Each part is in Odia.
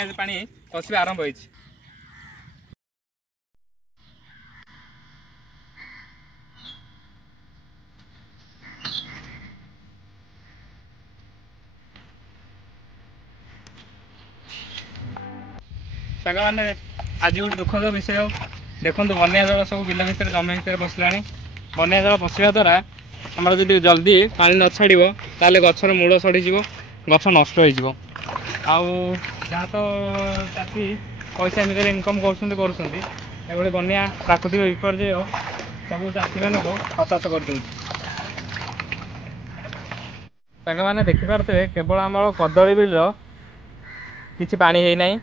ପାଣି ପଶିବା ଆରମ୍ଭ ହୋଇଛି। ସାଙ୍ଗମାନେ ଆଜି ଗୋଟେ ଦୁଃଖଦ ବିଷୟ ଦେଖନ୍ତୁ, ବନ୍ୟା ଜଳ ସବୁ ବିଲ ଭିତରେ ଜମି ଭିତରେ ପଶିଲାଣି। ବନ୍ୟା ଜଳ ପଶିବା ଦ୍ୱାରା ଆମର ଯଦି ଜଲ୍ଦି ପାଣି ନ ଛାଡ଼ିବ ତାହେଲେ ଗଛର ମୂଳ ସଢ଼ିଯିବ, ଗଛ ନଷ୍ଟ ହୋଇଯିବ। ଆଉ ଯାହା ତ ଚାଷୀ ପଇସା ଏମିତିରେ ଇନକମ୍ କରୁଛନ୍ତି, ଏଭଳି ବନ୍ୟା ପ୍ରାକୃତିକ ବିପର୍ଯ୍ୟୟ ସବୁ ଚାଷୀମାନଙ୍କୁ ହତାଶ କରିଦେଉଛି। ସାଙ୍ଗମାନେ ଦେଖିପାରୁଥିବେ କେବଳ ଆମର କଦଳୀ ବିଲ କିଛି ପାଣି ହେଇନାହିଁ।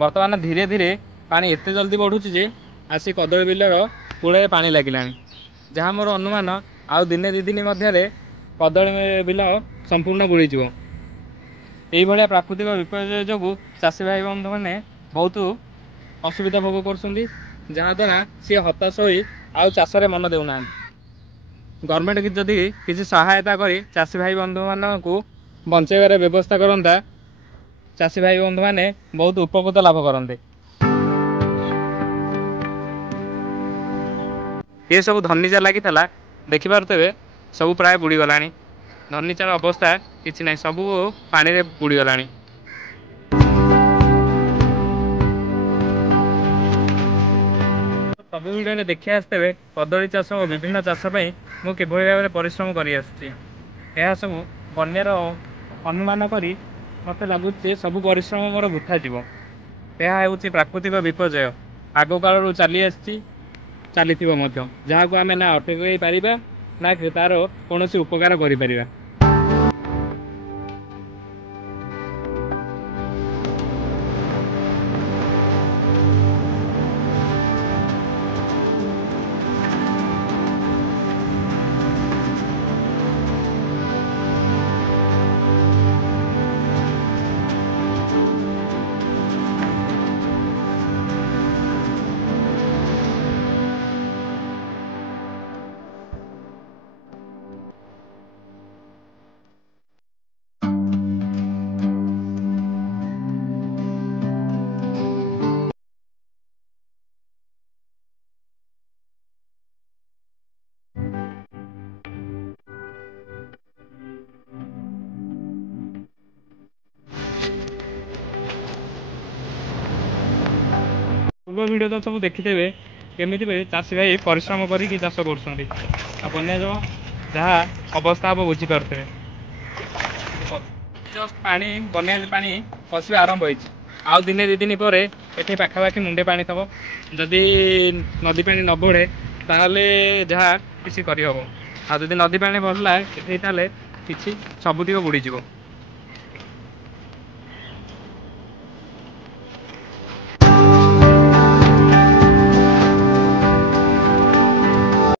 ବର୍ତ୍ତମାନ ଧୀରେ ଧୀରେ ପାଣି ଏତେ ଜଲ୍ଦି ବଢ଼ୁଛି ଯେ ଆସି କଦଳୀ ବିଲର କୂଳରେ ପାଣି ଲାଗିଲାଣି। ଯାହା ମୋର ଅନୁମାନ ଆଉ ଦିନେ ଦୁଇ ଦିନ ମଧ୍ୟରେ କଦଳୀ ବିଲ ସମ୍ପୂର୍ଣ୍ଣ ବୁଡ଼ିଯିବ। ଏଇଭଳିଆ ପ୍ରାକୃତିକ ବିପର୍ଯ୍ୟୟ ଯୋଗୁଁ ଚାଷୀ ଭାଇ ବନ୍ଧୁମାନେ ବହୁତ ଅସୁବିଧା ଭୋଗ କରୁଛନ୍ତି, ଯାହାଦ୍ୱାରା ସିଏ ହତାଶ ହୋଇ ଆଉ ଚାଷରେ ମନ ଦେଉନାହାନ୍ତି। ଗଭର୍ଣ୍ଣମେଣ୍ଟ ଯଦି କିଛି ସହାୟତା କରି ଚାଷୀ ଭାଇ ବନ୍ଧୁମାନଙ୍କୁ ବଞ୍ଚାଇବାର ବ୍ୟବସ୍ଥା କରନ୍ତା, ଚାଷୀ ଭାଇ ବନ୍ଧୁମାନେ ବହୁତ ଉପକୃତ ଲାଭ କରନ୍ତେ। ଏ ସବୁ ଧନିଚା ଲାଗିଥିଲା, ଦେଖିପାରୁଥିବେ ସବୁ ପ୍ରାୟ ବୁଡ଼ିଗଲାଣି। ଧନିଚାର ଅବସ୍ଥା କିଛି ନାହିଁ, ସବୁ ପାଣିରେ ବୁଡ଼ିଗଲାଣି। ସବୁ ଭିଡ଼ିଓରେ ଦେଖି ଆସିଥିବେ କଦଳୀ ଚାଷ ଓ ବିଭିନ୍ନ ଚାଷ ପାଇଁ ମୁଁ କିଭଳି ଭାବରେ ପରିଶ୍ରମ କରିଆସୁଛି। ଏହା ସବୁ ବନ୍ୟାର ଅନୁମାନ କରି ମୋତେ ଲାଗୁଛି ଯେ ସବୁ ପରିଶ୍ରମ ମୋର ବୃଥା ଯିବ। ଏହା ହେଉଛି ପ୍ରାକୃତିକ ବିପର୍ଯ୍ୟୟ, ଆଗକାଳରୁ ଚାଲି ଆସିଛି, ଚାଲିଥିବ ମଧ୍ୟ, ଯାହାକୁ ଆମେ ନା ଅଟକାଇ ପାରିବା ନା ତା'ର କୌଣସି ଉପକାର କରିପାରିବା। ପୂର୍ବ ଭିଡ଼ିଓ ତ ସବୁ ଦେଖିଦେବେ କେମିତି ଚାଷୀ ଭାଇ ପରିଶ୍ରମ କରିକି ଚାଷ କରୁଛନ୍ତି। ଆଉ ବନ୍ୟା ଜଳ ଯାହା ଅବସ୍ଥା ହେବ ବୁଝିପାରୁଥିବେ। ଜଷ୍ଟ ବନ୍ୟା ପାଣି ପଶିବା ଆରମ୍ଭ ହୋଇଛି। ଆଉ ଦିନେ ଦୁଇ ଦିନ ପରେ ଏଠି ପାଖାପାଖି ମୁଣ୍ଡେ ପାଣି ଥିବ। ଯଦି ନଦୀ ପାଣି ନ ବଢ଼େ ତାହେଲେ ଯାହା କିଛି କରିହେବ, ଆଉ ଯଦି ନଦୀ ପାଣି ବଢ଼ିଲା ଏଠି ତାହେଲେ କିଛି ସବୁତିକ ବୁଡ଼ିଯିବ।